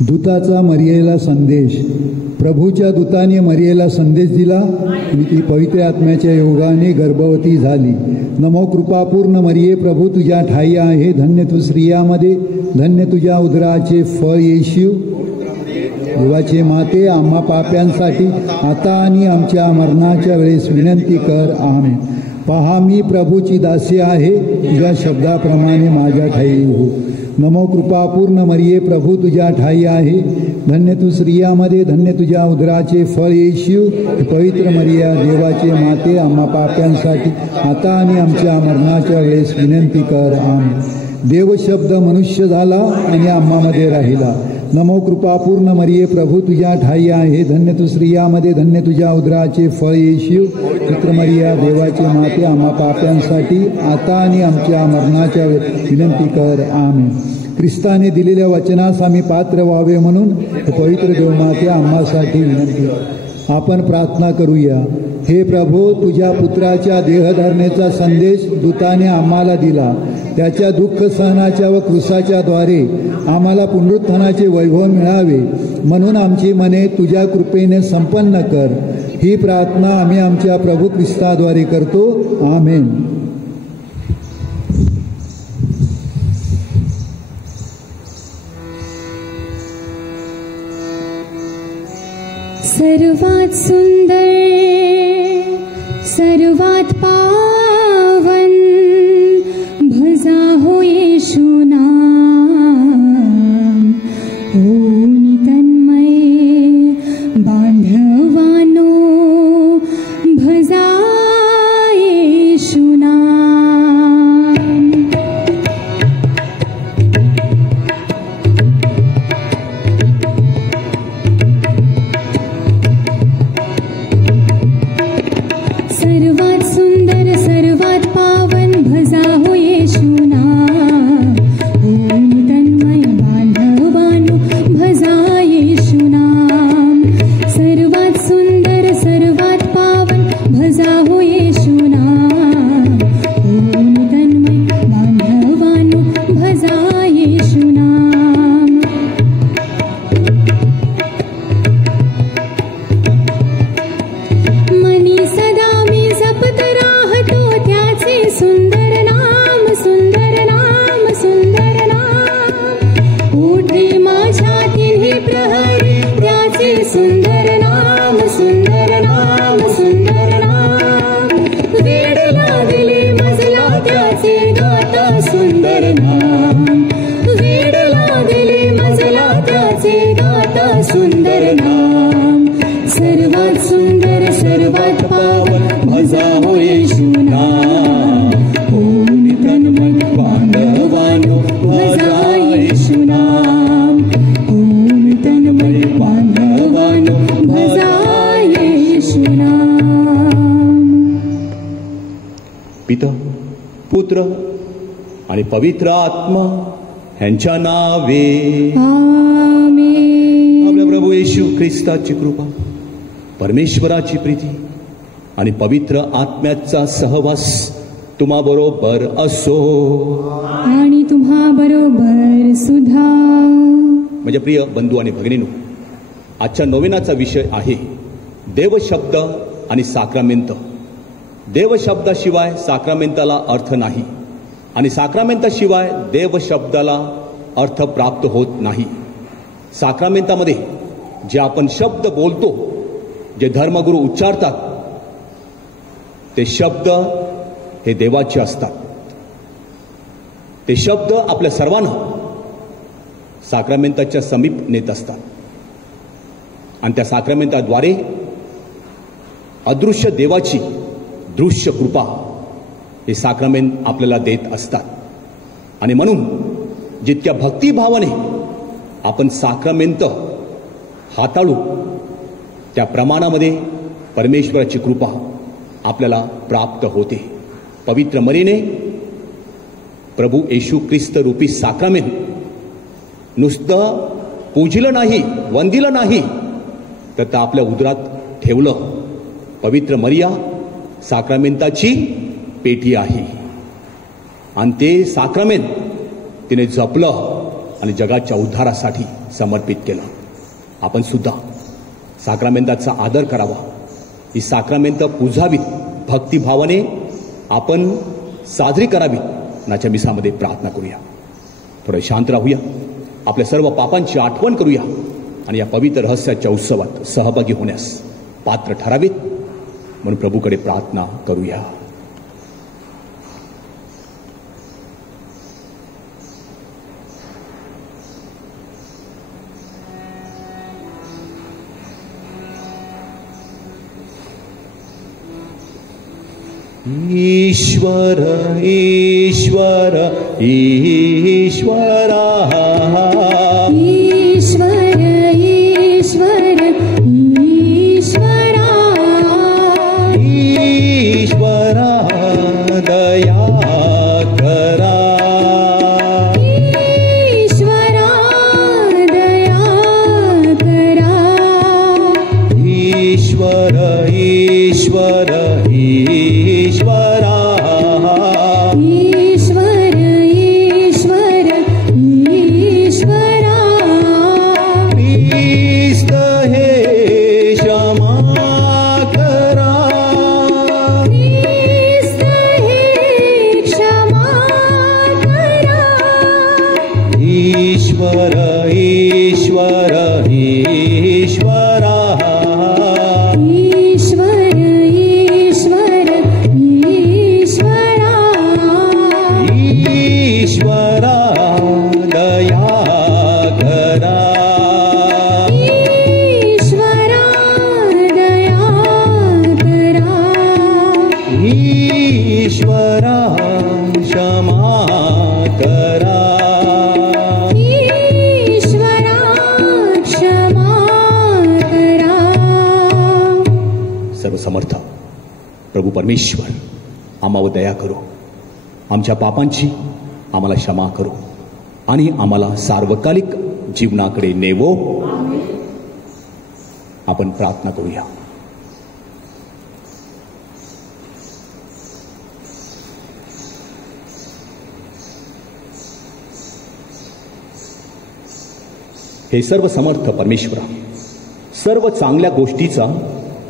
दूताचा मरियेला संदेश. प्रभूच्या दूताने मरियेला संदेश दिला आणि ती पवित्र आत्म्याच्या योगाने गर्भवती झाली. नमो कृपापूर्ण मरिये, प्रभू तुझ्या ठाई आहे, धन्य तू स्त्रियामध्ये, धन्य तुझ्या उदराचे फळ येशू. देवाचे माते, आम्हा पाप्यांसाठी आता आणि आमच्या मरणाच्या वेळेस विनंती कर. आमेन. पहा, मी प्रभूची दासी आहे, तुझ्या शब्दाप्रमाणे माझ्या ठाई हो. नमो कृपापूर्ण मरिये, प्रभू तुझ्या ठाई आहे, धन्य तू स्त्रियामध्ये, धन्य तुझ्या उदराचे फळ येशू. पवित्र मरिया, देवाचे माते, आम्हा पाप्यांसाठी आता आणि आमच्या मरणाच्या वेळेस विनंती कर. आमेन. देवशब्द मनुष्य झाला आणि आम्हामध्ये राहिला. नमो कृपापूर्ण मरिये, प्रभू तुझ्या ठाई आहे, धन्य तू स्त्रियामध्ये, धन्य तुझ्या उदराचे फळ येशू. पवित्र मरिया, देवाचे माते, आम्हा पाप्यांसाठी आता आणि आमच्या मरणाच्या वेळेस विनंती कर. आमेन. ख्रिस्ताने दिलेल्या वचनास आम्ही पात्र व्हावे म्हणून पवित्र देवमाते आम्हासाठी विनंती कर. आपण प्रार्थना करूया. हे प्रभू, तुझ्या पुत्राच्या देहधारणेचा संदेश दूताने आम्हाला दिला. त्याच्या दुःख सहनाच्या व क्रूसाच्या द्वारे आम्हाला पुनरुत्थानाचे वैभव मिळावे म्हणून आमची मने तुझ्या कृपेने संपन्न कर. ही प्रार्थना आम्ही आमच्या प्रभू ख्रिस्ताद्वारे करतो. आमेन. सर्वात सुंदर, सर्वात पावन भजा हो येशू नाम. ओ नितन्मय बांधवानो भजा येशू नाम. सर्वात सुंदर, सर्वात पावन भजा हो येशू नाम. ओ नितन्मय बांधवानो भजा येशू नाम. सर्वात सुंदर, सर्वात पावन भजा हो येशू नाम. ओ नितन्मय बांधवानो भजा येशू नाम. मनी सदा मी जपत राहतो त्याचे सुंदर नाम, सुंदर नाम, सुंदर नाम. ओठे माझ्या तिन्ही प्रहरी त्याचे सुंदर नाम, सुंदर नाम, सुंदर नाम. वेड लागले मजला त्याचे गाता सुंदर नाम. वेड लागले मजला त्याचे गाता सुंदर नाम. सर्वात सुंदर, सर्वात पावन भजा हो येशू नाम. ओ नितन्मय बांधवानो भजा येशू नाम. ओ नितन्मय बांधवानो भजा येशू नाम. पिता, पुत्र आणि पवित्र आत्मा ह्यांच्या नावे. आमेन. आपल्या प्रभू येशू ख्रिस्ताची कृपा, परमेश्वराची प्रीती आणि पवित्र आत्म्याचा सहवास तुम्हा बरोबर असो. आणि तुम्हा बरोबर सुद्धा. माझ्या प्रिय बंधू आणि भगिनींनो, आजच्या नोवेनाचा विषय आहे देवशब्द आणि साक्रामेंत. देवशब्दाशिवाय साक्रामेंताला अर्थ नाही आणि साक्रामेंताशिवाय देवशब्दाला अर्थ प्राप्त होत नाही. साक्रामेंतामध्ये जे आपण शब्द बोलतो, जे धर्मगुरू उच्चारतात, ते शब्द हे देवाचे असतात. ते शब्द आपल्या सर्वांना साक्रामेंताच्या समीप नेत असतात आणि त्या साक्रामेंताद्वारे अदृश्य देवाची दृश्य कृपा हे साक्रामेंट आपल्याला देत असतात. आणि म्हणून जितक्या भक्तिभावाने आपण साक्रामेंत हाताळू, त्या प्रमाणामध्ये परमेश्वराची कृपा आपल्याला प्राप्त होते. पवित्र मरीने प्रभू येशू ख्रिस्त रूपी साक्रामेंट नुसतं पूजिलं नाही, वंदिलं नाही, तर ते आपल्या उदरात ठेवलं. पवित्र मरिया साक्रामेंताची पेटी आहे आणि ते साक्रामेंट तिने जपलं आणि जगाच्या उद्धारासाठी समर्पित केलं. आपण सुद्धा साक्रामेंताचा आदर करावा, ही साक्रामेंत पुजावीत, भक्तिभावाने आपण साजरी करावीत नाच्या मिसामध्ये प्रार्थना करूया. थोडं शांत राहूया, आपल्या सर्व पापांची आठवण करूया आणि या पवित्र रहस्याच्या उत्सवात सहभागी होण्यास पात्र ठरावीत म्हणून प्रभूकडे प्रार्थना करूया. ईश्वर ईश्वर ईश्वरा ईश्वर ईश्वर ईश्वरा ईश्वरा दया करा ईश्वरा दया करा ईश्वर ईश्वर ईश्वरा ईश्वर ईश्वर ईश्वरा ख्रिस्त हे क्षमा करा ख्रिस्त हे क्षमा करा ईश्वर ईश्वर ईश्वरा ईश्वर ईश्वर ईश्वरा ईश्वरा दया करा ईश्वरा दया करा ईश्वरा क्षमा करा ईश्वरा क्षमा करा. सर्वसमर्थ प्रभू परमेश्वर आम्हावर दया करो, आमच्या पापांची आम्हाला क्षमा करो आणि आम्हाला सार्वकालिक जीवनाकडे नेवो. आपण प्रार्थना करूया. हे सर्व समर्थ परमेश्वरा, सर्व चांगल्या गोष्टीचा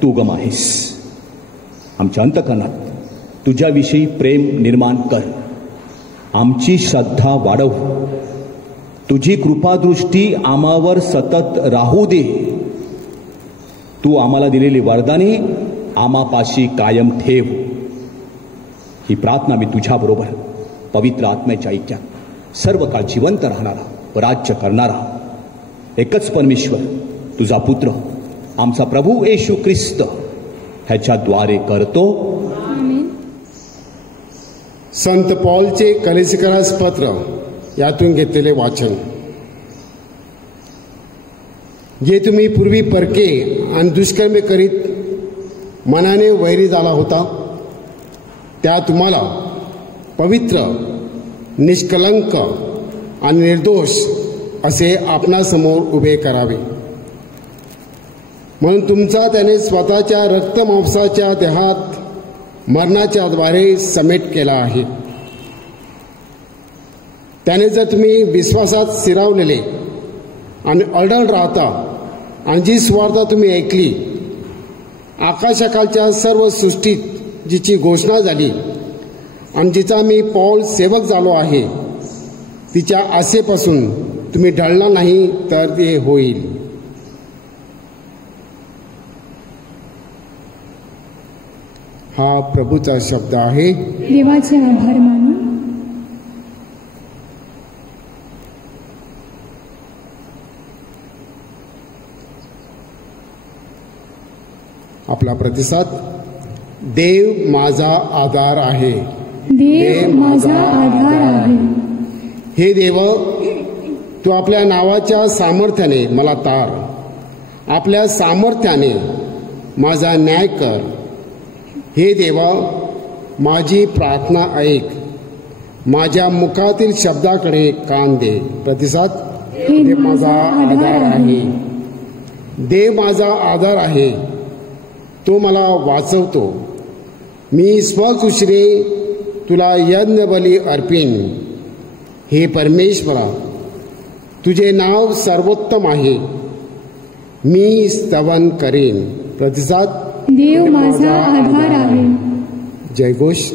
तू उगम आहेस. आमच्या अंतःकरणात तुझ्याविषयी प्रेम निर्माण कर, आमची श्रद्धा वाढव, तुझी कृपादृष्टी आम्हावर सतत राहू दे. तू आम्हाला दिलेली वरदाने आम्हापाशी कायम ठेव. ही प्रार्थना मी तुझ्याबरोबर पवित्र आत्म्याच्या ऐक्यात सर्व काळ जिवंत राहणारा व राज्य करणारा एकच परमेश्वर तुझा पुत्र आमचा प्रभू येशू ख्रिस्त ह्याच्याद्वारे करतो. संत पॉलचे कलेसिकरास पत्र यातून घेतलेले वाचन. जे तुम्ही पूर्वी परके आणि दुष्कर्मे करीत मनाने वैरी झाला होता, त्या तुम्हाला पवित्र, निष्कलंक आणि निर्दोष असे आपणासमोर उभे करावे. म्हणून तुमचा त्याने स्वतःच्या रक्तमांसाच्या देहात मरणाच्या द्वारे समेट केला आहे. त्याने जर तुम्ही विश्वासात स्थिरावलेले आणि अडळ राहता आणि जी सुवार्ता तुम्ही ऐकली, आकाशाखालच्या सर्व सृष्टीत जिची घोषणा झाली आणि जिचा मी पौल सेवक झालो आहे, तिच्या आशेपासून तुम्ही ढळला नाही तर ते होईल. हा प्रभूचा शब्द आहे. देवाचे आभार मानू. आपला प्रतिसाद. देव माझा आधार आहे. देव माझा आधार आहे. हे देव, तू आपल्या नावाच्या सामर्थ्याने मला तार, आपल्या सामर्थ्याने माझा न्याय कर. हे देवा, माझी प्रार्थना ऐक, माझ्या मुखातील शब्दाकडे कान दे. प्रतिसाद. देव माझा आधार आहे. देव माझा आधार आहे. तो मला वाचवतो. मी स्वकुशीने तुला यज्ञ बली अर्पीन. हे परमेश्वरा, तुझे नाव सर्वोत्तम आहे. मी स्तवन करेन. प्रतिसाद. देव माझा आधार आहे. जयघोष.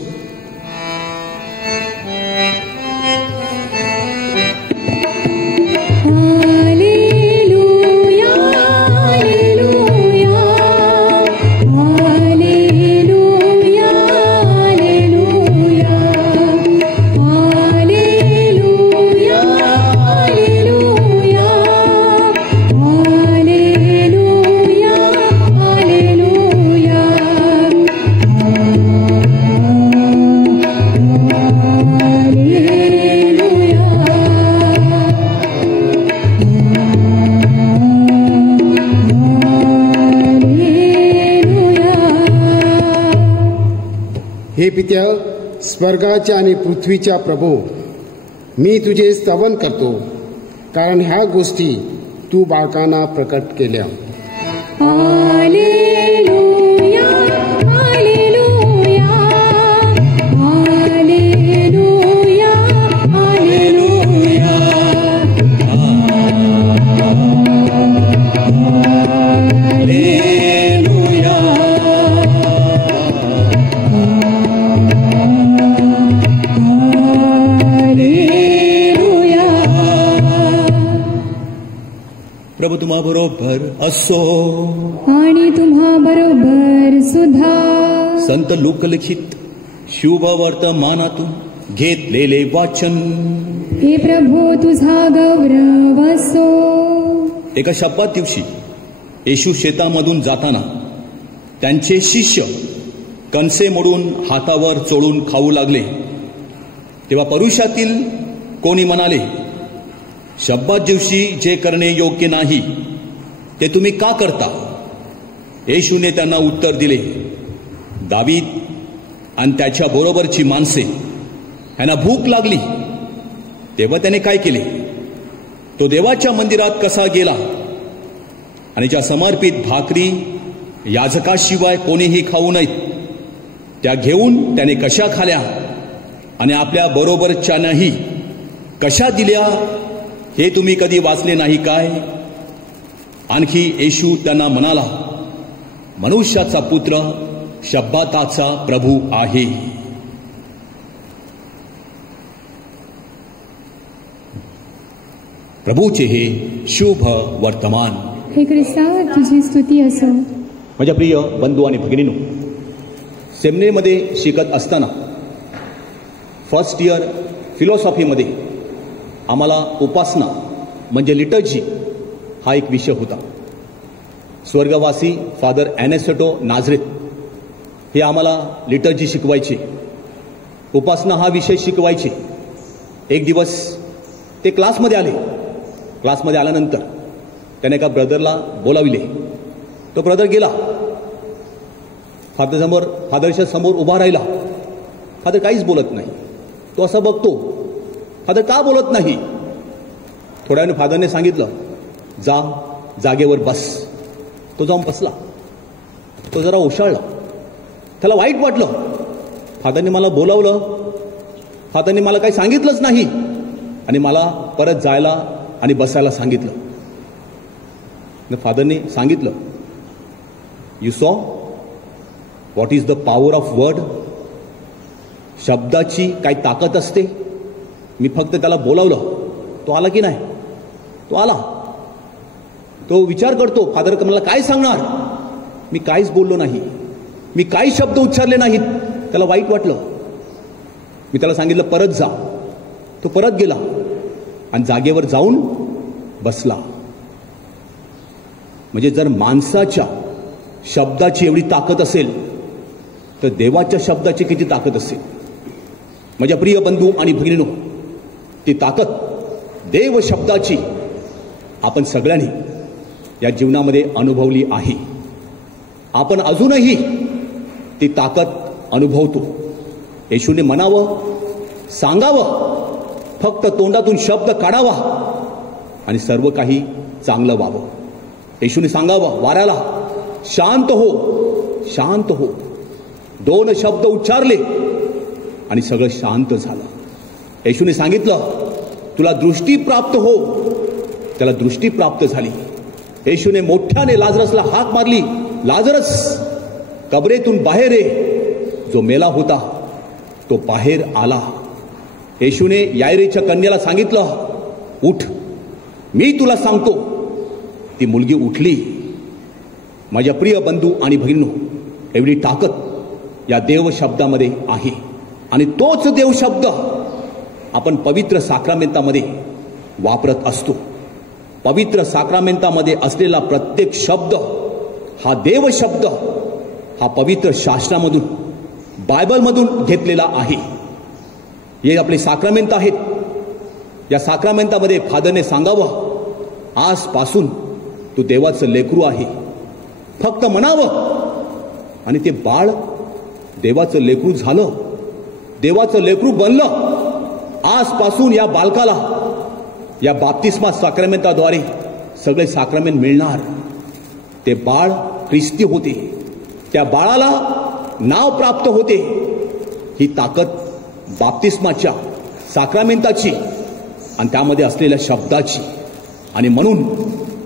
हे पित्या, स्वर्गाच्या आणि पृथ्वीच्या प्रभू, मी तुझे स्तवन करतो, कारण ह्या गोष्टी तू बाळकांना प्रकट केल्या. Hallelujah, hallelujah, hallelujah, hallelujah. प्रभू तुम्हा बरोबर असो आणि तुम्हा बरोबर सुद्धा. संत लोकलिखित शुभ वर्तमानातून घेतलेले वाचन. हे प्रभू तुझा गौरव असो. एका शब्दात दिवशी येशू शेतामधून जाताना त्यांचे शिष्य कणसे मोडून हातावर चोळून खाऊ लागले. तेव्हा परुषातील कोणी म्हणाले, शब्दात दिवशी जे करणे योग्य नाही ते तुम्ही का करता? येशूने त्यांना उत्तर दिले, दावीद आणि त्याच्या बरोबरची माणसे यांना भूक लागली तेव्हा त्याने काय केले? तो देवाच्या मंदिरात कसा गेला आणि ज्या समर्पित भाकरी याजकाशिवाय कोणीही खाऊ नयेत त्या घेऊन त्याने कशा खाल्या आणि आपल्या बरोबरच्यानाही कशा दिल्या हे तुम्ही कधी वाचले नाही काय? आणखी येशू त्यांना म्हणाला, मनुष्याचा पुत्र शब्बाताचा प्रभू आहे. प्रभूचे हे शुभ वर्तमान. हे ख्रिस्ता तुझी स्तुती असो. माझ्या प्रिय बंधू आणि भगिनींनो, सेमिनरीमध्ये शिकत असताना फर्स्ट इयर फिलॉसॉफीमध्ये आम्हाला उपासना म्हणजे लिटर्जी हा एक विषय होता. स्वर्गवासी फादर ॲनेस्टो नाझरेथ हे आम्हाला लिटर्जी शिकवायचे, उपासना हा विषय शिकवायचे. एक दिवस ते क्लासमध्ये आले. क्लासमध्ये आल्यानंतर त्याने एका ब्रदरला बोलाविले. तो ब्रदर गेला, फादरच्या समोर उभा राहिला. फादर काहीच बोलत नाही. तो असा बघतो, फादर का बोलत नाही? थोड्या वेळाने फादरने सांगितलं, जा जागेवर बस. तो जाऊन बसला. तो जरा ओशाळला. त्याला वाईट वाटलं. फादरने मला बोलावलं, फादरने मला काही सांगितलंच नाही आणि मला परत जायला आणि बसायला सांगितलं. फादरने सांगितलं, यू सॉ what is the power of word. शब्दाची काय ताकद असते. मी फक्त त्याला बोलावलं, तो आला की नाही? तो आला. तो विचार करतो, फादर मला काय सांगणार? मी काहीच बोललो नाही, मी काही शब्द उच्चारले नाहीत. त्याला वाईट वाटलं. मी त्याला सांगितलं परत जा. तो परत गेला आणि जागेवर जाऊन बसला. म्हणजे जर माणसाच्या शब्दाची एवढी ताकद असेल तर देवाच्या शब्दाची किती ताकद असेल? माझ्या प्रिय बंधू आणि भगिनींनो, ती ताकद देव शब्दाची आपण सगळ्यांनी या जीवनामध्ये अनुभवली आहे. आपण अजूनही ती ताकद अनुभवतो. येशूने म्हणावं, सांगावं, फक्त तोंडातून शब्द काढावा आणि सर्व काही चांगलं व्हावं. येशूने सांगावं वाऱ्याला, शांत हो, शांत हो. 2 शब्द उच्चारले आणि सगळं शांत झालं. येशूने सांगितलं, तुला दृष्टी प्राप्त हो. त्याला दृष्टी प्राप्त झाली. येशूने मोठ्याने लाजरसला हाक मारली, लाजरस कबरेतून बाहेर ये. जो मेला होता तो बाहेर आला. येशूने यायरेच्या कन्याला सांगितलं, उठ, मी तुला सांगतो. ती मुलगी उठली. माझ्या प्रिय बंधू आणि भगिनींनो, एवढी ताकद या देव शब्दामध्ये आहे. आणि तोच देव शब्द आपण पवित्र साक्रामेंतामध्ये वापरत असतो. पवित्र साक्रामेंतामध्ये असलेला प्रत्येक शब्द हा देव शब्द, हा पवित्र शास्त्रामधून, बायबलमधून घेतलेला आहे. हे आपले साक्रामेंत आहेत. या साक्रामेंतामध्ये फादरने सांगावं, आजपासून तू देवाचं लेकरू आहे. फक्त म्हणावं आणि ते बाळ देवाचं लेकरू झालं, देवाचं लेकरू बनलं. आजपासून या बालकाला या बाप्तिस्मा साक्रामेंताद्वारे सगळे साक्रामेंट मिळणार. ते बाळ ख्रिस्ती होते, त्या बाळाला नाव प्राप्त होते. ही ताकद बाप्तिस्माच्या साक्रामेंताची आणि त्यामध्ये असलेल्या शब्दाची. आणि म्हणून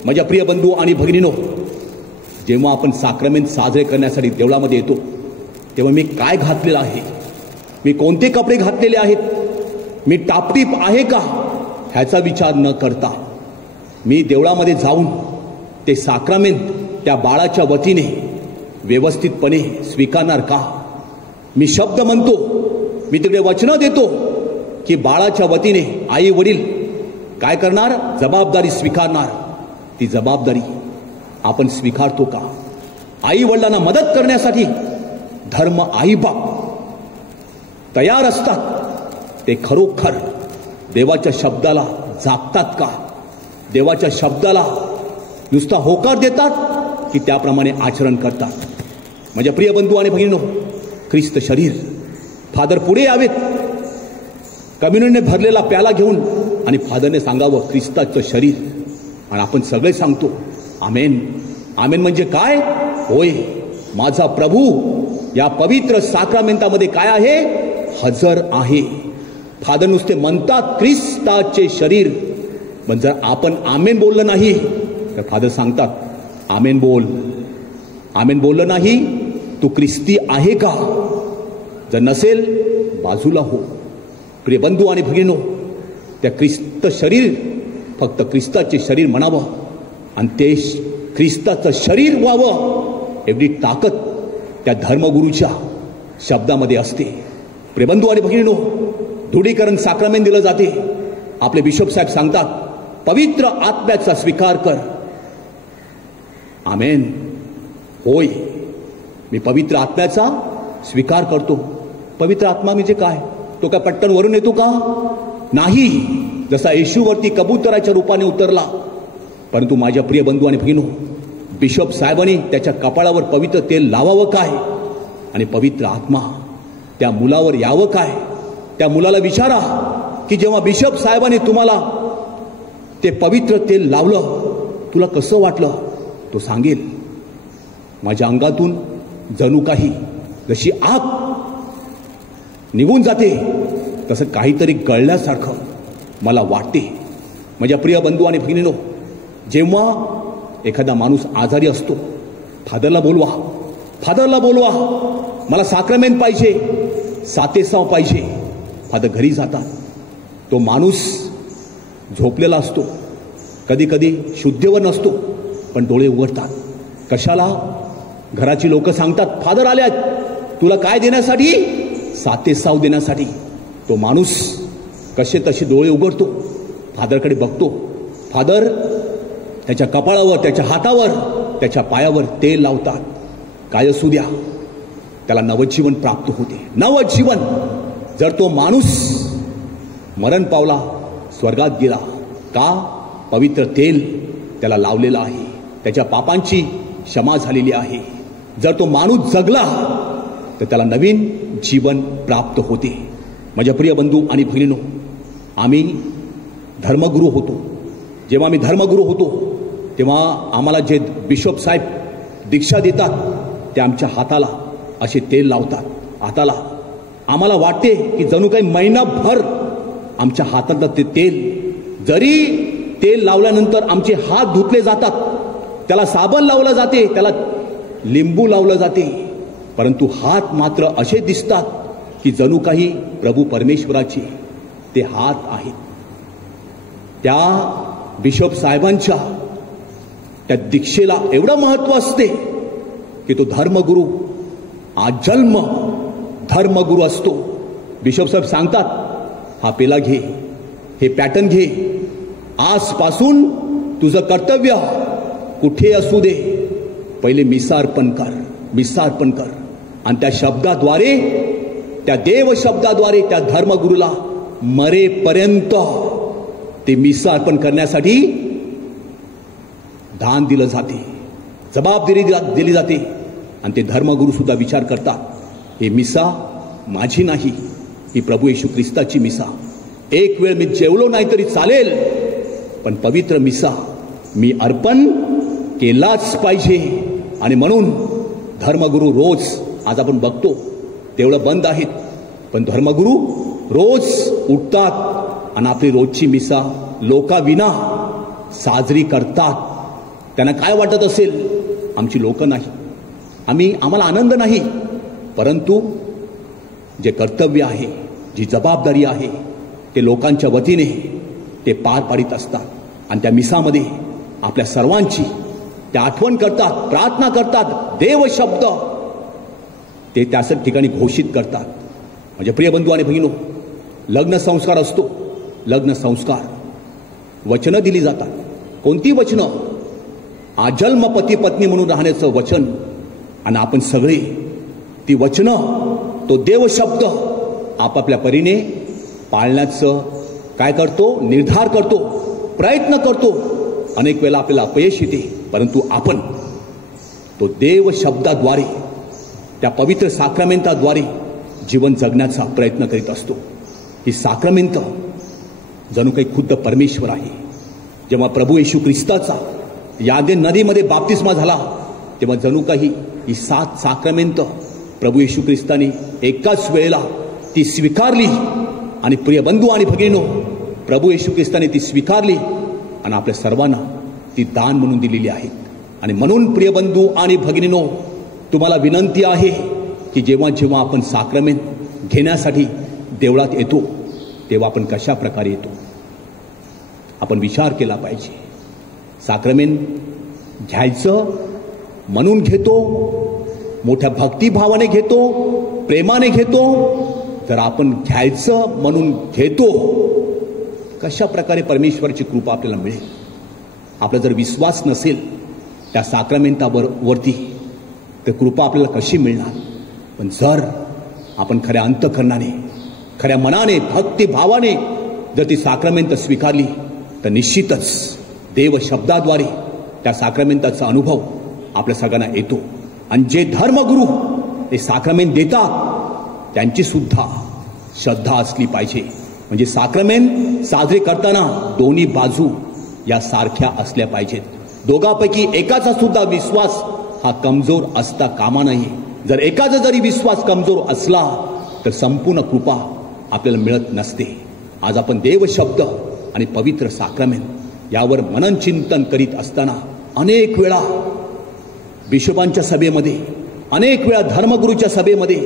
माझ्या प्रिय बंधू आणि भगिनीनो, जेव्हा आपण साक्रामेंट साजरे करण्यासाठी देवळामध्ये येतो, तेव्हा मी काय घातलेलं आहे, मी कोणते कपडे घातलेले आहेत, मी टापटीप आहे का, ह्याचा विचार न करता मी देवळामध्ये जाऊन ते साक्रामेंट त्या बाळाच्या वतीने व्यवस्थितपणे स्वीकारणार का. मी शब्द म्हणतो, मी तिकडे वचनं देतो की बाळाच्या वतीने आई वडील काय करणार, जबाबदारी स्वीकारणार. ती जबाबदारी आपण स्वीकारतो का. आई वडिलांना मदत करण्यासाठी धर्म आई बाप तयार असतात. ते खरोखर देवाच्या शब्दाला जागतात का, देवाच्या शब्दाला नुसता होकार देतात की त्याप्रमाणे आचरण करतात. माझ्या प्रिय बंधू आणि भगिनींनो, ख्रिस्त शरीर, फादर पुढे यावेत कम्युनिटीने भरलेला प्याला घेऊन आणि फादरने सांगावं ख्रिस्ताचं शरीर. आणि आपण सगळे सांगतो आमेन. आमेन म्हणजे काय, होय माझा प्रभू या पवित्र साक्रामेंतामध्ये काय आहे, हजर आहे. फादर नुसते म्हणतात ख्रिस्ताचे शरीर, पण जर आपण आमेन बोललं नाही तर फादर सांगतात आमेन बोल. आमेन बोललं नाही, तू ख्रिस्ती आहे का. जर नसेल बाजूला हो. प्रिय बंधू आणि भगिनींनो, त्या ख्रिस्त शरीर फक्त ख्रिस्ताचे शरीर म्हणावं आणि ते ख्रिस्ताचं शरीर व्हावं, एवढी ताकद त्या धर्मगुरूच्या शब्दामध्ये असते. प्रिय बंधू आणि भगिनींनो, दृढीकरण साक्रामेंट दिलं जाते. आपले बिशप साहेब सांगतात पवित्र आत्म्याचा स्वीकार कर. आमेन. होय, मी पवित्र आत्म्याचा स्वीकार करतो. पवित्र आत्मा म्हणजे काय, तो काय पट्टन वरून येतो का, नाही. जसा येशूवरती कबुतराच्या रूपाने उतरला, परंतु माझ्या प्रिय बंधू आणि भगिनींनो, बिशप साहेबांनी त्याच्या कपाळावर पवित्र तेल लावावं काय आणि पवित्र आत्मा त्या मुलावर यावं काय. त्या मुलाला विचारा की जेव्हा बिशप साहेबांनी तुम्हाला ते पवित्र तेल लावलं, तुला कसं वाटलं. तो सांगेल माझ्या अंगातून जणू काही जशी आग निघून जाते तसं काहीतरी गळल्यासारखं मला वाटते. माझ्या प्रिय बंधू आणि भगिनींनो, जेव्हा एखादा माणूस आजारी असतो, फादरला बोलवा, फादरला बोलवा, मला साक्रामेंट पाहिजे, सातेसाव पाहिजे. फादर घरी जातात. तो माणूस झोपलेला असतो, कधी कधी शुद्धीवर नसतो, पण डोळे उघडतात. कशाला. घराची लोक सांगतात फादर आल्यात, तुला काय देण्यासाठी, सातेसाव देण्यासाठी. तो माणूस कसे तसे डोळे उघडतो, फादरकडे बघतो. फादर त्याच्या कपाळावर, त्याच्या हातावर, त्याच्या पायावर तेल लावतात. काय असू द्या, त्याला नवजीवन प्राप्त होते. नवजीवन. जर तो माणूस मरण पावला, स्वर्गात गेला का, पवित्र तेल त्याला लावलेलं आहे, त्याच्या पापांची क्षमा झालेली आहे. जर तो माणूस जगला तर त्याला नवीन जीवन प्राप्त होते. माझ्या प्रिय बंधू आणि भगिनींनो, आम्ही धर्मगुरू होतो. जेव्हा आम्ही धर्मगुरू होतो तेव्हा आम्हाला जे बिशप साहेब दीक्षा देतात ते आमच्या हाताला असे तेल लावतात. हाताला आम्हाला वाटते की जणू काही महिनाभर आमच्या हातातलं ते तेल, जरी तेल लावल्यानंतर आमचे हात धुतले जातात, त्याला साबण लावलं जाते, त्याला लिंबू लावलं जाते, परंतु हात मात्र असे दिसतात की जणू काही प्रभू परमेश्वराचे ते हात आहेत. त्या बिशप साहेबांच्या त्या दीक्षेला एवढं महत्व असते की तो धर्मगुरू आजन्म धर्मगुरू असतो. बिशप साहेब सांगतात, हा पेला घे, हे पॅटर्न घे, आजपासून तुझं कर्तव्य कुठे असू दे, पहिले मिसा अर्पण कर, मिसा अर्पण कर. आणि त्या शब्दाद्वारे, त्या देव शब्दाद्वारे त्या धर्मगुरूला मरेपर्यंत ते मिसा अर्पण करण्यासाठी दान दिलं जाते, जबाबदारी दिली जाते. आणि ते धर्मगुरू सुद्धा विचार करतात, हे मिसा माझी नाही, ही प्रभू येशू ख्रिस्ताची मिसा. एक वेळ मी जेवलो नाही तरी चालेल, पण पवित्र मिसा मी अर्पण केलाच पाहिजे. आणि म्हणून धर्मगुरू रोज, आज आपण बघतो तेवढं बंद आहेत, पण धर्मगुरू रोज उठतात आणि आपली रोजची मिसा लोकाविना साजरी करतात. त्यांना काय वाटत असेल, आमची लोक नाही, आम्हाला आनंद नाही, परंतु जे कर्तव्य आहे, जी जबाबदारी आहे, ते लोकांच्या वतीने ते पार पाडित असतात. आणि त्या मिसामध्ये आपल्या सर्वांची ते आठवण करतात, प्रार्थना करतात, देव शब्द ते त्याच ठिकाणी घोषित करतात. म्हणजे प्रिय बंधू आणि भगिनो, लग्न संस्कार असतो, लग्न संस्कार वचनं दिली जातात. कोणती वचनं? आजन्म पती पत्नी म्हणून राहण्याचं वचन. आणि आपण सगळे ती वचनं, तो देव शब्द आपापल्या परीने पाळण्याचं काय करतो, निर्धार करतो, प्रयत्न करतो. अनेक वेळा आपल्याला अपयश येते, परंतु आपण तो देव शब्दाद्वारे, त्या पवित्र साक्रमेंटाद्वारे जीवन जगण्याचा प्रयत्न करीत असतो. ही साक्रमेंट जणू काही खुद्द परमेश्वर आहे. जेव्हा प्रभू येशू ख्रिस्ताचा यार्देन नदीमध्ये बाप्तिस्मा झाला, तेव्हा जणू काही ही 7 साक्रमेंट प्रभू येशू ख्रिस्ताने एकाच वेळेला ती स्वीकारली. आणि प्रिय बंधू आणि भगिनीनो, प्रभू येशू ख्रिस्ताने ती स्वीकारली आणि आपल्या सर्वांना ती दान म्हणून दिलेली आहे. आणि म्हणून प्रिय बंधू आणि भगिनीनो, तुम्हाला विनंती आहे की जेव्हा जेव्हा आपण साक्रमेंट घेण्यासाठी देवळात येतो, तेव्हा आपण कशा प्रकारे येतो, आपण विचार केला पाहिजे. साक्रमेंट घ्यायचं म्हणून घेतो, मोठ्या भक्तिभावाने घेतो, प्रेमाने घेतो. जर आपण घ्यायचं म्हणून घेतो, कशा प्रकारे परमेश्वराची कृपा आपल्याला मिळेल? आपला जर विश्वास नसेल त्या साक्रमेंटावरती, तर कृपा आपल्याला कशी मिळणार? पण जर आपण खऱ्या अंतःकरणाने, खऱ्या मनाने, भक्तिभावाने जर ती साक्रमेंट स्वीकारली, तर निश्चितच देव शब्दाद्वारे त्या साक्रमेंटाचा अनुभव आपल्या सगळ्यांना येतो. आणि जे धर्मगुरू हे साक्रमेंट देतात, त्यांची सुद्धा श्रद्धा असली पाहिजे. म्हणजे साक्रमेंट साजरे करताना दोन्ही बाजू या सारख्या असल्या पाहिजेत. दोघांपैकी एकाचा सुद्धा विश्वास हा कमजोर असता कामा नये. जर एकाचा जरी विश्वास कमजोर असला, तर संपूर्ण कृपा आपल्याला मिळत नसते. आज आपण देव शब्द आणि पवित्र साक्रमेंट यावर मनन चिंतन करीत असताना अनेक वेळा बिशपांच्या सभेमध्ये, अनेक वेळा धर्मगुरूच्या सभेमध्ये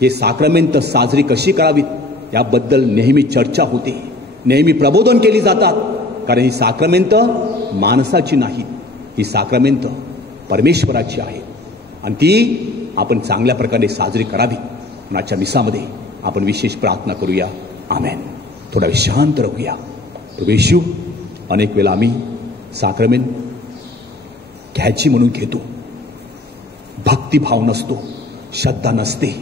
हे साक्रमेंट साजरी कशी करावीत याबद्दल नेहमी चर्चा होते, नेहमी प्रबोधन केली जातात. कारण ही साक्रमेंट माणसाची नाहीत, ही साक्रमेंट परमेश्वराची आहेत आणि ती आपण चांगल्या प्रकारे साजरी करावी. आजच्या मिसामध्ये आपण विशेष प्रार्थना करूया. आमेन. थोडा शांत राहूया. प्रभू येशू, अनेक वेळा आम्ही साक्रमेंट घ्यायची म्हणून घेतो, भक्तिभाव नसतो, श्रद्धा नसते.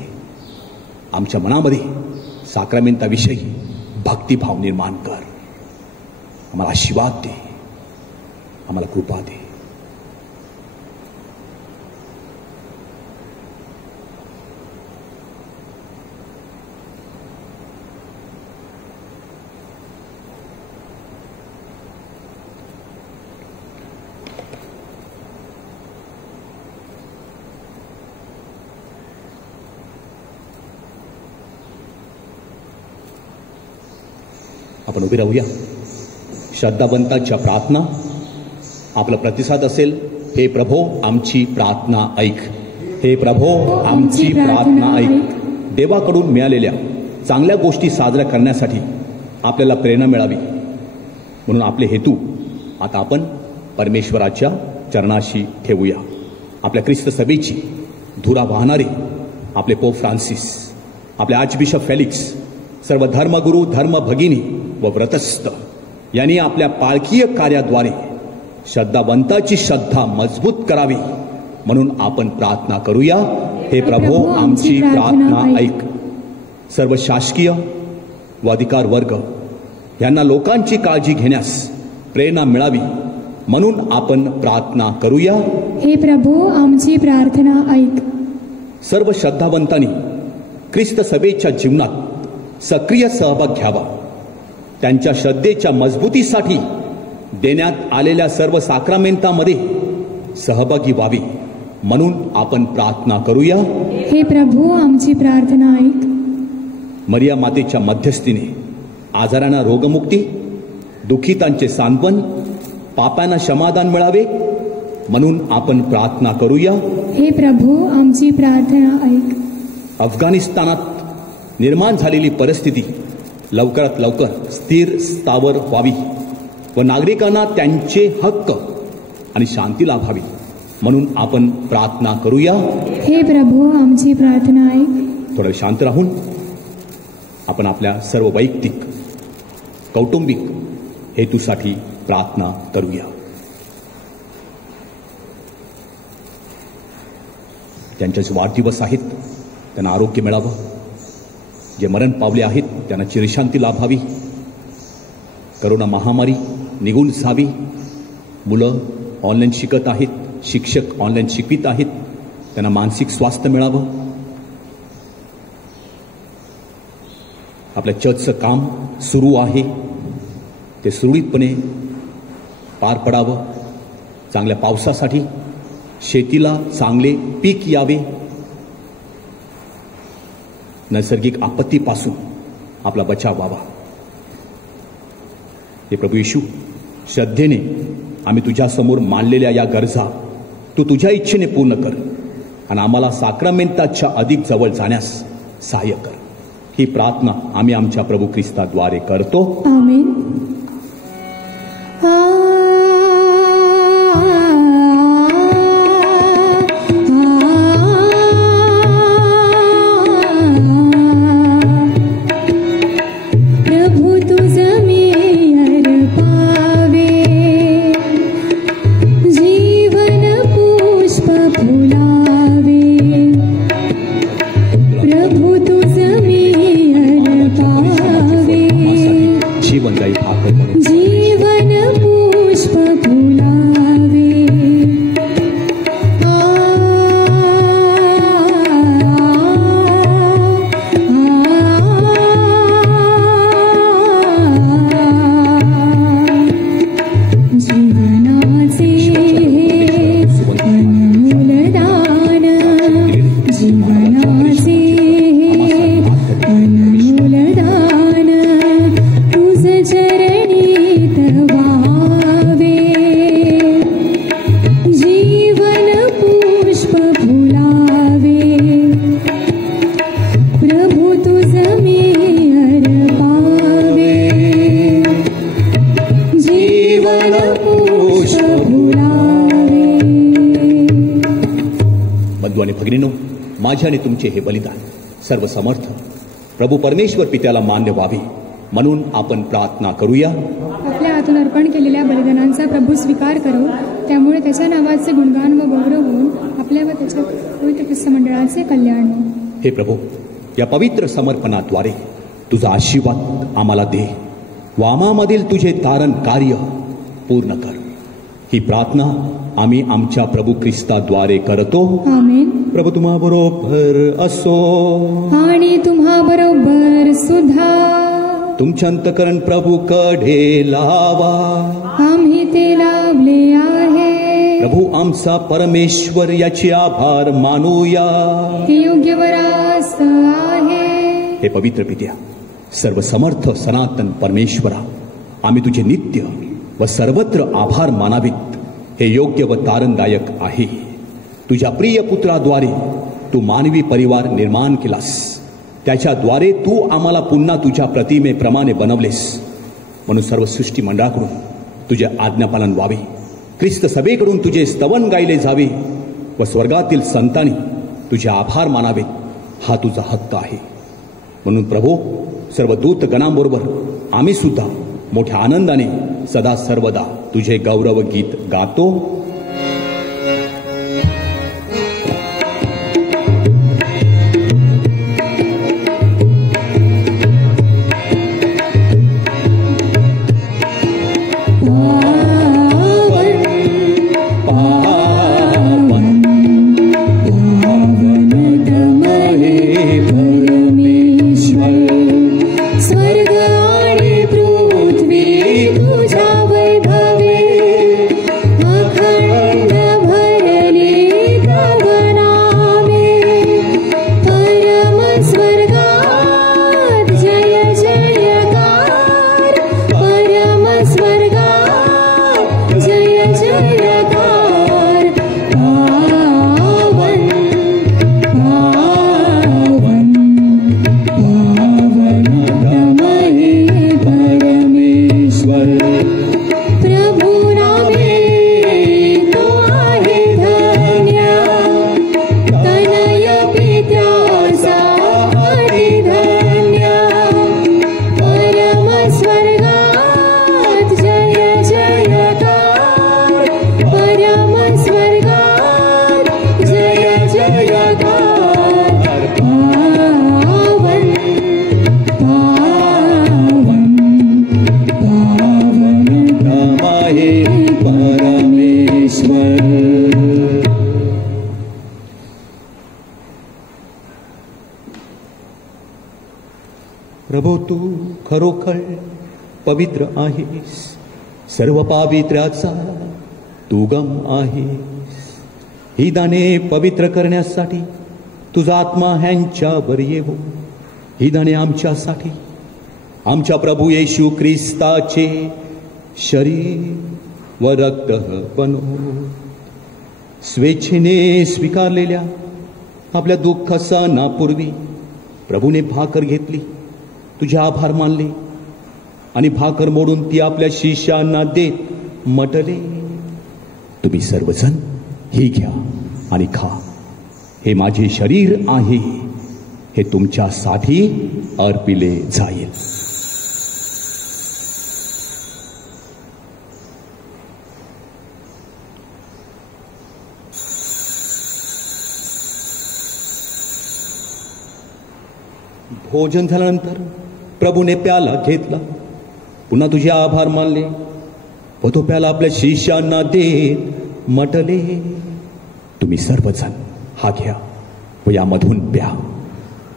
आमच्या मनामध्ये साक्रमेंटाविषयी भक्तिभाव निर्माण कर. आम्हाला आशीर्वाद दे, आम्हाला कृपा दे. आपण उभे राहूया. श्रद्धावंतांच्या प्रार्थना आपला प्रतिसाद असेल, हे प्रभो आमची प्रार्थना ऐक, हे प्रभो आमची प्रार्थना ऐक. देवाकडून मिळालेल्या चांगल्या गोष्टी साजऱ्या करण्यासाठी आपल्याला प्रेरणा मिळावी, म्हणून आपले हेतू आता आपण परमेश्वराच्या चरणाशी ठेवूया. आपल्या ख्रिस्त सभेची धुरा वाहणारे आपले पोप फ्रान्सिस, आपले आर्चबिशप फेलिक्स, सर्व धर्मगुरू, धर्मभगिनी व व्रतस्थ यांनी आपल्या पालखीय कार्याद्वारे श्रद्धावंताची श्रद्धा मजबूत करावी, म्हणून आपण प्रार्थना करूया. हे प्रभो आमची प्रार्थना ऐक. सर्व शासकीय व अधिकार वर्ग यांना लोकांची काळजी घेण्यास प्रेरणा मिळावी, म्हणून आपण प्रार्थना करूया. हे प्रभो आमची प्रार्थना ऐक. सर्व श्रद्धावंतांनी ख्रिस्त सभेच्या जीवनात सक्रिय सहभाग घ्यावा. त्यांच्या श्रद्धेच्या मजबूतीसाठी देण्यात आलेल्या सर्व साक्रामेंटामध्ये सहभागी व्हावी, म्हणून आपण प्रार्थना करूया. हे प्रभू आमची प्रार्थना ऐक. मरिया मातेच्या मध्यस्थीने आजारांना रोगमुक्ती, दुःखितांचे सांत्वन, पापांना क्षमादान मिळावे, म्हणून आपण प्रार्थना करूया. हे प्रभू आमची प्रार्थना ऐक. अफगाणिस्तानात निर्माण झालेली परिस्थिती लवकरात लवकर स्थिर स्थावर व्हावी व नागरिकांना त्यांचे हक्क आणि शांती लाभावी, म्हणून आपण प्रार्थना करूया. हे प्रभू आमची प्रार्थना ऐक. थोडं शांत राहून आपण आपल्या सर्व वैयक्तिक कौटुंबिक हेतूसाठी प्रार्थना करूया. ज्यांचे वाढदिवस आहेत त्यांना आरोग्य मिळावं, जे मरण पावले आहेत त्यांना चिरशांती लाभावी, करोना महामारी निघून जावी, मुलं ऑनलाईन शिकत आहेत, शिक्षक ऑनलाईन शिकवित आहेत, त्यांना मानसिक स्वास्थ्य मिळावं, आपल्या चर्चचं काम सुरू आहे ते सुरळीतपणे पार पडावं, चांगल्या पावसासाठी शेतीला चांगले पीक यावे, नैसर्गिक आपत्तीपासून आपला बचाव व्हावा. हे प्रभू येशू, श्रद्धेने आम्ही तुझ्यासमोर मांडलेल्या या गरजा तू तुझ्या इच्छेने पूर्ण कर आणि आम्हाला साक्रामेंटाच्या अधिक जवळ जाण्यास सहाय्य कर. ही प्रार्थना आम्ही आमच्या प्रभू ख्रिस्ताद्वारे करतो. आमेन. माझे आणि तुमचे हे बलिदान सर्व समर्थ प्रभू परमेश्वर पित्याला मान्य व्हावे, म्हणून आपण प्रार्थना करूया. आपल्या हातून अर्पण केलेल्या बलिदानांचा प्रभू स्वीकार करो, त्यामुळे त्याच्या नावाचे गुणगान व गौरव होऊन आपल्या व त्याच्या पवित्र ख्रिस्त मंडळाचे कल्याण हो. हे प्रभू, या पवित्र समर्पणाद्वारे तुझा आशीर्वाद आम्हाला दे व आम्हामधील तुझे तारण कार्य पूर्ण कर. ही प्रार्थना आम्ही आमच्या प्रभू ख्रिस्ताद्वारे करतो. आमेन. प्रभू तुम्हा बरोबर असो आणि तुम्हा बरोबर सुद्धा. तुमच्या अंतकरण प्रभूकडे लावा, आम्ही ते लावले आहे. प्रभू आमचा परमेश्वर याचे आभार मानूया. ते योग्य वरास आहे. हे पवित्र पित्या, सर्व समर्थ सनातन परमेश्वरा, आम्ही तुझे नित्य व सर्वत्र आभार मानावेत हे योग्य व तारणदायक आहे. तुझ्या प्रिय पुत्राद्वारे तू मानवी परिवार निर्माण केलास. त्याच्याद्वारे तू आम्हाला पुन्हा तुझ्या प्रतिमेप्रमाणे बनवलेस. म्हणून सर्व सृष्टी मंडळाकडून तुझे आज्ञापालन व्हावे. ख्रिस्त सभेकडून तुझे स्तवन गायले जावे व स्वर्गातील संतांनी तुझे आभार मानावे. हा तुझा हक्क आहे. म्हणून प्रभो, सर्व दूत गणांबरोबर आम्ही सुद्धा मोठ्या आनंदाने सदा सर्वदा तुझे गौरव गीत गातो. प्रभो, तू खरोखर पवित्र आहेस. सर्व पावित्र्याचा तू गम आहेस. ही दाणे पवित्र करण्यासाठी तुझा आत्मा ह्यांच्यावर येवो. ही दाणे आमच्यासाठी आमच्या प्रभू येशू ख्रिस्ताचे शरीर व रक्त बनो. स्वेच्छेने स्वीकारलेल्या आपल्या दुःख सणापूर्वी प्रभूने भाकर घेतली, तुझे आभार मानले आणि भाकर मोडून ती आपल्या शिष्यांना देत म्हटले, तुम्ही सर्वजण ही घ्या आणि खा. हे माझे शरीर आहे, हे तुमच्यासाठी अर्पिले जाईल. भोजन झाल्यानंतर प्रभूने प्याला घेतला, पुन्हा तुझे आभार मानले व तो प्याला आपल्या शिष्यांना देत म्हटले, तुम्ही सर्वजण हा घ्या व यामधून प्या.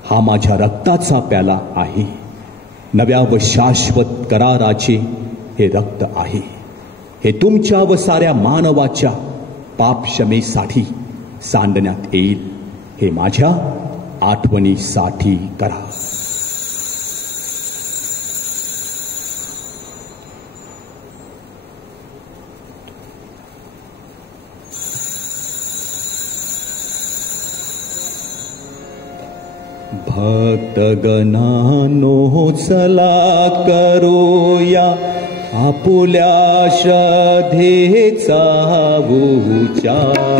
हा माझ्या रक्ताचा प्याला आहे, नव्या व शाश्वत कराराचे हे रक्त आहे. हे तुमच्या व साऱ्या मानवाच्या पापक्षमेसाठी सांडण्यात येईल. हे माझ्या आठवणीसाठी करा. भक्तगणांनो चला करूया आपुल्या श्रद्धेचा उच्चार.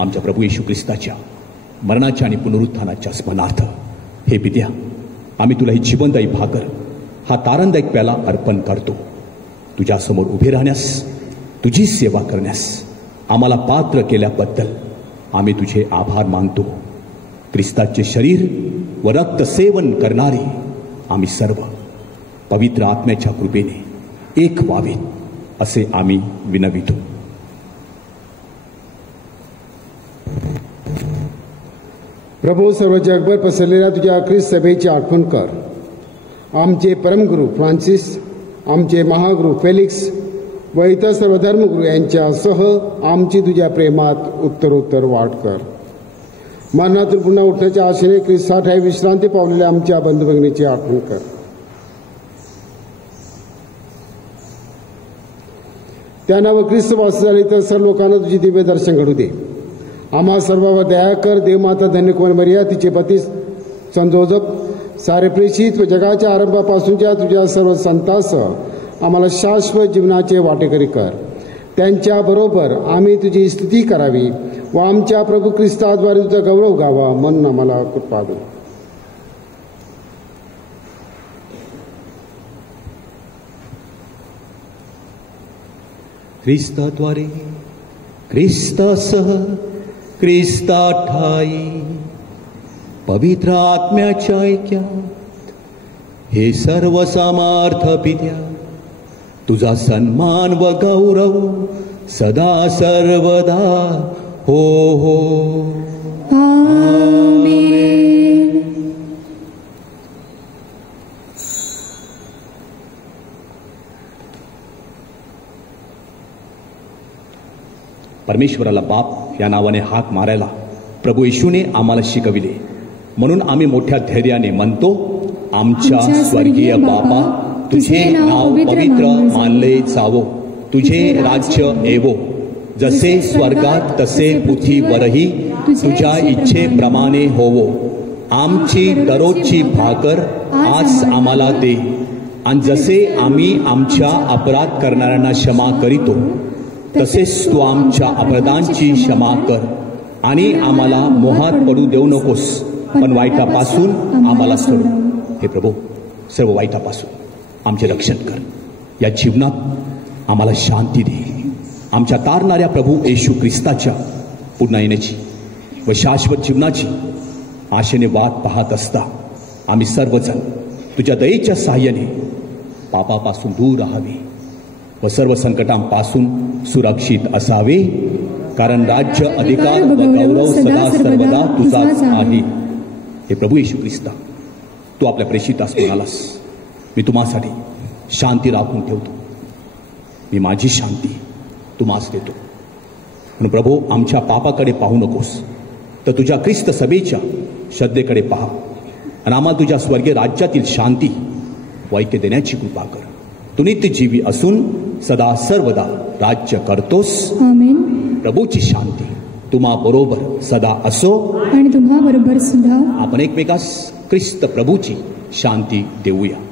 आमच्या प्रभू येशू ख्रिस्ताच्या मरणाच्या आणि पुनरुत्थानाच्या स्मरणार्थ हे पित्या, आम्ही तुला ही जीवनदायी भाकर, हा तारणदायक प्याला अर्पण करतो. तुझ्यासमोर उभे राहण्यास, तुझी सेवा करण्यास आम्हाला पात्र केल्याबद्दल आम्ही तुझे आभार मानतो. ख्रिस्ताचे शरीर व रक्त सेवन करणारे आम्ही सर्व पवित्र आत्म्याच्या कृपेने एक व्हावेत असे आम्ही विनवितो. प्रभू, सर्व जगभर पसरलेल्या तुझ्या ख्रिस्त सभेची आठवण कर आमचे परमगुरू फ्रान्सिस, आमचे महागुरू फेलिक्स व इतर सर्व धर्मगुरू यांच्यासह आमची तुझ्या प्रेमात उत्तरोत्तर वाढ कर. मरणातून पुन्हा उठण्याच्या आशेने ख्रिस्तासाठी विश्रांती पावलेल्या आमच्या बंधू भगिनीची आठवण कर. त्यांना व ख्रिस्त वास झाले तर सर्व लोकांना तुझी दिव्य दर्शन घडू दे. आम्हा सर्वांवर दया कर. देवमाता धन्य कुमार मरिया, तिचे पती संत जोसेफ, सारे प्रेषित व जगाच्या आरंभापासूनच्या तुझ्या सर्व संतांसह आम्हाला शाश्वत जीवनाचे वाटेकरी कर. त्यांच्याबरोबर आम्ही तुझी स्तुती करावी व आमच्या प्रभू ख्रिस्ताद्वारे तुझा गौरव गावा म्हणून आम्हाला कृपा दे. ख्रिस्ताद्वारे, ख्रिस्तासह, ख्रिस्ता ठाई, पवित्र आत्म्याच्या ऐक्यात हे सर्व सामर्थ पित्या, तुझा सन्मान व गौरव सदा सर्वदा हो हो. आमेन. परमेश्वराला बाप या नावाने हाक मारायला प्रभू येशूने आम्हाला शिकविले. म्हणून आम्ही मोठ्या धैर्याने म्हणतो, आमच्या स्वर्गीय बापा, तुझे नाव पवित्र मानले जावो, तुझे राज्य येवो, जसे स्वर्गात तसे पृथ्वीवरही तुझ्या इच्छेप्रमाणे होवो. आमची दररोजची भाकर आज आम्हाला दे, आणि जसे आम्ही आमच्या अपराध करणाऱ्यांना क्षमा करीतो तसेच तू आमच्या अपराधांची क्षमा कर, आणि आम्हाला मोहात पडू देऊ नकोस, पण वाईटापासून आम्हाला सोड. हे प्रभू, सर्व वाईटापासून आमचे रक्षण कर. या जीवनात आम्हाला शांती दे. आमच्या तारणाऱ्या प्रभू येशू ख्रिस्ताच्या पुन्हा येण्याची व शाश्वत जीवनाची आशेने वाट पाहत असता आम्ही सर्वजण तुझ्या दयेच्या साहाय्याने पापापासून दूर राहावे व सर्व संकटांपासून सुरक्षित असावे, कारण राज्य, अधिकार व गौरव सदा सर्वदा तुझाच आहे. हे प्रभू येशू ख्रिस्ता, तू आपल्या प्रेषितास म्हणालास, मी तुम्हासाठी शांती राखून ठेवतो, मी माझी शांती तुम्हास देतो. म्हणून प्रभू, आमच्या पापाकडे पाहू नकोस, तर तुझ्या ख्रिस्त सभेच्या श्रद्धेकडे पहा, आणि आम्हाला तुझ्या स्वर्गीय राज्यातील शांती व ऐक्य देण्याची कृपा कर. तू नित्य जीवी असून सदा सर्वदा राज्य करतोस. आमेन. प्रभूची शांती तुम्हा बरोबर सदा असो, आणि तुम्हा बरोबर सुद्धा. आपण एकमेकास ख्रिस्त प्रभूची शांती देऊया.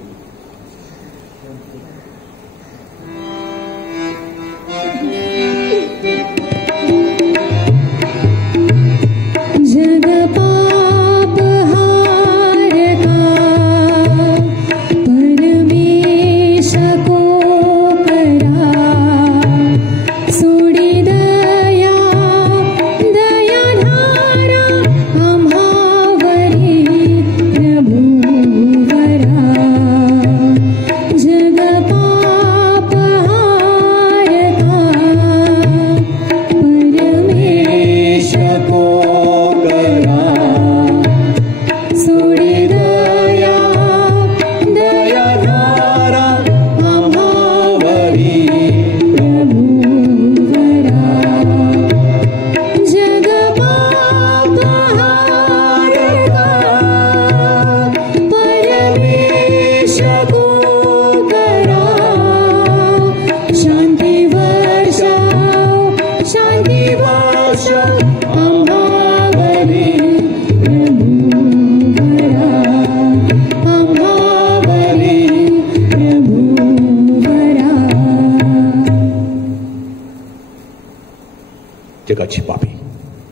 जगाची पापे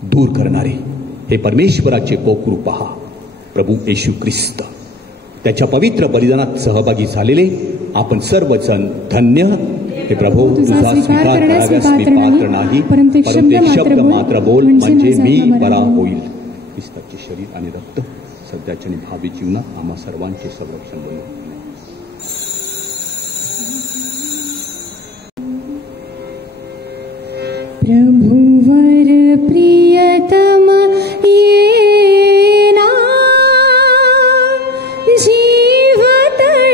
दूर करणारे हे परमेश्वराचे कोकरू पहा, प्रभू येशू ख्रिस्त. त्याच्या पवित्र बलिदानात सहभागी झालेले आपण सर्वजण धन्य. हे प्रभू, तुझा स्वीकार कराव्यास मी पात्र नाही, परंतु एक शब्द मात्र बोल, म्हणजे मी बरा होईल. ख्रिस्ताचे शरीर आणि रक्त सध्याच्या आणि भावी जीवनात आम्हा सर्वांचे संरक्षण बनवून. प्रभुवर प्रियतम येना जीव तळमळे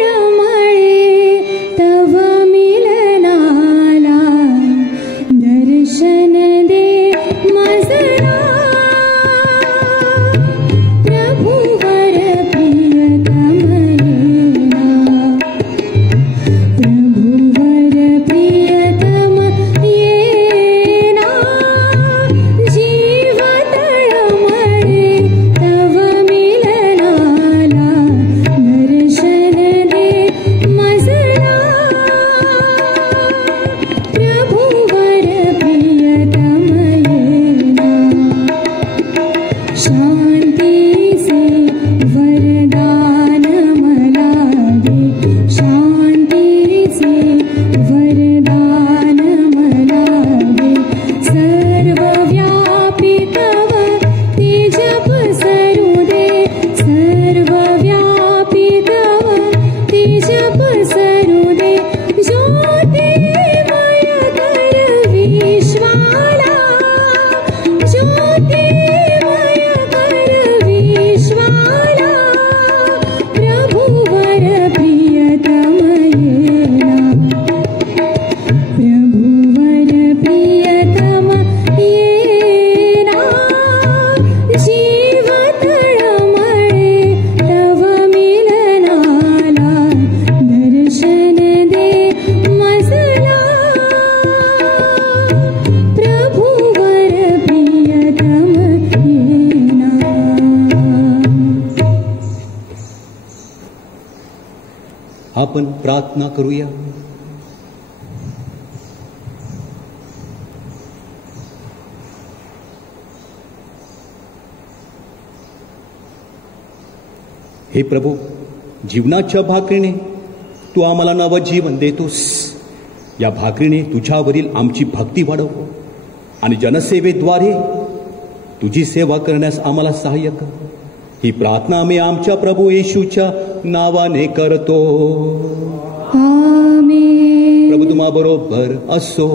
आपण प्रार्थना करूया. हे प्रभू, जीवनाच्या भाकरीने तू आम्हाला नवं जीवन देतोस. या भाकरीने तुझ्यावरील आमची भक्ती वाढव आणि जनसेवेद्वारे तुझी सेवा करण्यास आम्हाला सहाय्य कर. ही प्रार्थना आम्ही आमच्या प्रभू येशूच्या नावाने करतो. आमेन. प्रभू तुम्हा बरोबर असो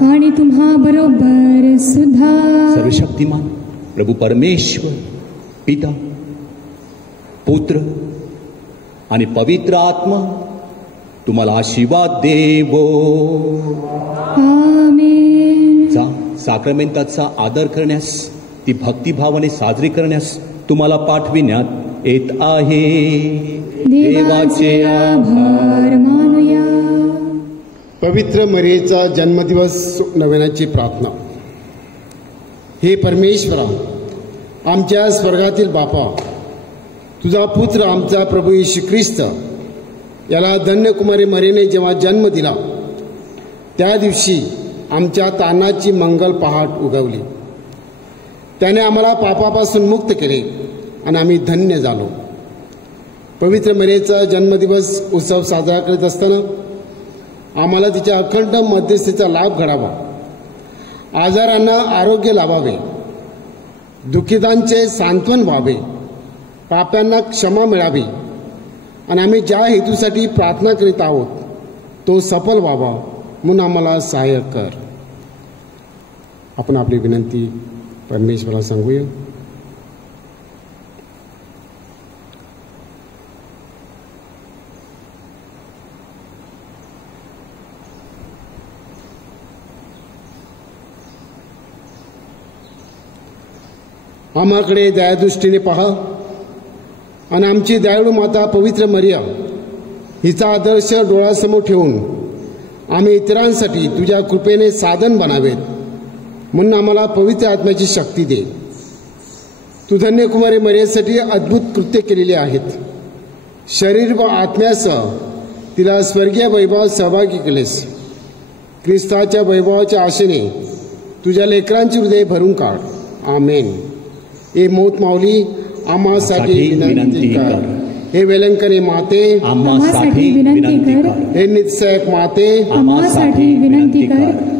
आणि तुम्हा बरोबर सुद्धा. सर्वशक्तिमान प्रभू परमेश्वर पिता, पुत्र आणि पवित्र आत्मा तुम्हाला आशीर्वाद देवो. आमेन. जा, साक्रमेंताचा आदर करण्यास, ती भक्तिभावाने साजरी करण्यास तुम्हाला पाठविण्यात येत आहे. देवाचे आभार मानूया. पवित्र मरियेचा जन्मदिवस नव्याची प्रार्थना. हे परमेश्वरा, आमच्या स्वर्गातील बापा, तुझा पुत्र आमचा प्रभू येशू ख्रिस्त याला धन्यकुमारी मरियेने जेव्हा जन्म दिला, त्या दिवशी आमच्या तानाची मंगल पहाट उगवली. त्याने आम्हाला पापापासून मुक्त केले आणि आम्ही धन्य झालो. पवित्र मरियेचा जन्मदिवस उत्सव साजरा करीत असताना आम्हाला तिच्या अखंड मध्यस्थीचा लाभ घडावा, आजारांना आरोग्य लाभावे, दुःखितांचे सांत्वन व्हावे, पाप्यांना क्षमा मिळावी आणि आम्ही ज्या हेतूसाठी प्रार्थना करीत आहोत तो सफल व्हावा म्हणून आम्हाला सहाय्य कर. आपण आपली विनंती परमेश्वराला सांगूया. आम्हाकडे दयादृष्टीने पहा आणि आमची दयाळू माता पवित्र मरिया हिचा आदर्श डोळ्यासमोर ठेवून आम्ही इतरांसाठी तुझ्या कृपेने साधन बनावेत म्हणून आम्हाला पवित्र आत्म्याची शक्ती दे. तू धन्यकुमारी मरियेसाठी अद्भुत कृत्य केलेली आहेत. शरीर व आत्म्यासह तिला स्वर्गीय वैभवात सहभागी केलेस. ख्रिस्ताच्या वैभवाच्या आशेने तुझ्या लेकरांची हृदय भरून काढ. आमेन. हे मोत माऊली आम्हासाठी विनंती कर. हे वेलंकनी माते आम्हासाठी विनंती कर. हे नित्सहायक माते आम्हासाठी विनंती कर.